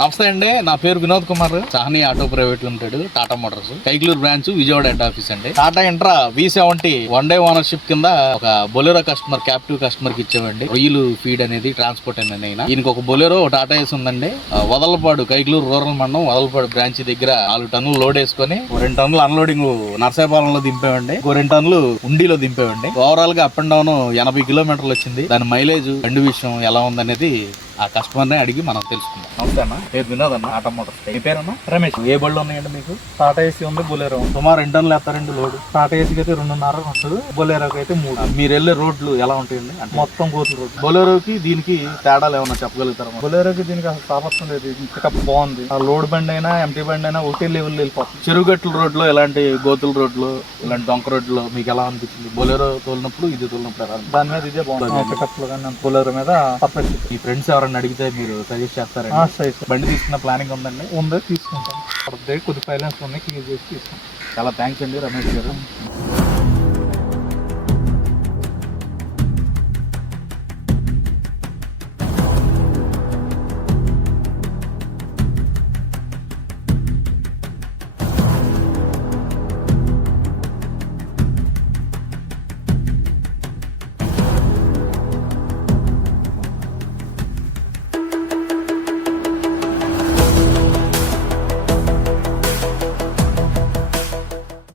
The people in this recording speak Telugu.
నమస్తే అండి, నా పేరు Vinod Kumar. Sahni auto private limited, Tata motors Kaikaluru branch, Vijayawada head office అండి. Tata Intra V70 one day ownership కింద ఒక బొలెరో కస్టమర్, క్యాప్టివ్ కస్టమర్ కి ఇచ్చామండి. రొయ్యలు ఫీడ్ అనేది ట్రాన్స్పోర్ట్ అనేది ఈయనకి ఒక బొలెరో, ఒక టాటా ఏస్ ఉందండి. వదలపాడు కైక్లూరు రూరల్ మండలం వదలపాడు బ్రాంచ్ దగ్గర 4 టన్నులు లోడ్ వేసుకొని 2 టన్నులు అన్లోడింగ్ నర్సాపాలెంలో దింపామండి. 2 టన్నులు ఉండిలో దింపామండి. ఓవరాల్ గా అప్ అండ్ డౌన్ 80 కిలోమీటర్లు వచ్చింది. దాని మైలేజ్, బండి విషయం ఎలా ఉందనేది ఆ కస్టమర్ నే అడిగి మనం తెలుసుకుందాం. నమస్తే అన్న, పేరు వినోద్ అన్న, టాటా మోటార్స్. మీ పేరన్నా? రమేష్. ఏ బళ్ళు ఉన్నాయండి మీకు? టాటా ఏసీ ఉంది, బొలేరో. సుమారు 2 టన్నులు ఎత్తారండి లోడ్? టాటా ఏసీకి అయితే 2.5 ఉంటుంది, బొలేరోకి అయితే 3. మీరు వెళ్ళే రోడ్లు ఎలా ఉంటాయండి? మొత్తం గోతుల రోడ్డు. బొలెరోకి దీనికి తేడాలు ఏమన్నా చెప్పగలుగుతారా? బొలేరోకి దీనికి అసలు సామర్థ్యం లేదు, పికప్ బాగుంది. ఆ లోడ్ బండి అయినా ఎంటీ బండి అయినా ఒకే లెవెల్ వెళ్ళిపోతుంది. చెరుగట్ల రోడ్లో, ఇలాంటి గోతుల రోడ్లు, ఇలాంటి డొంక రోడ్లో మీకు ఎలా అనిపించింది? బొలెరో తోలినప్పుడు, ఇది తోలినప్పుడు ఎలా? దాని మీద ఇదే బాగుంది, పికప్ లో కానీ బొలేరో మీద పర్ఫెక్ట్. మీ ఫ్రెండ్స్ ఎవరైనా అడిగితే మీరు సజెస్ట్ చేస్తారా? బండి తీసుకున్న ప్లానింగ్ ఉందండి? ఉందే, తీసుకుంటాం. కొద్ది ఫైనాన్స్ ఉన్నాయి, క్లియర్ చేసి తీసుకుంటాం. చాలా థ్యాంక్స్ అండి రమేష్ గారు.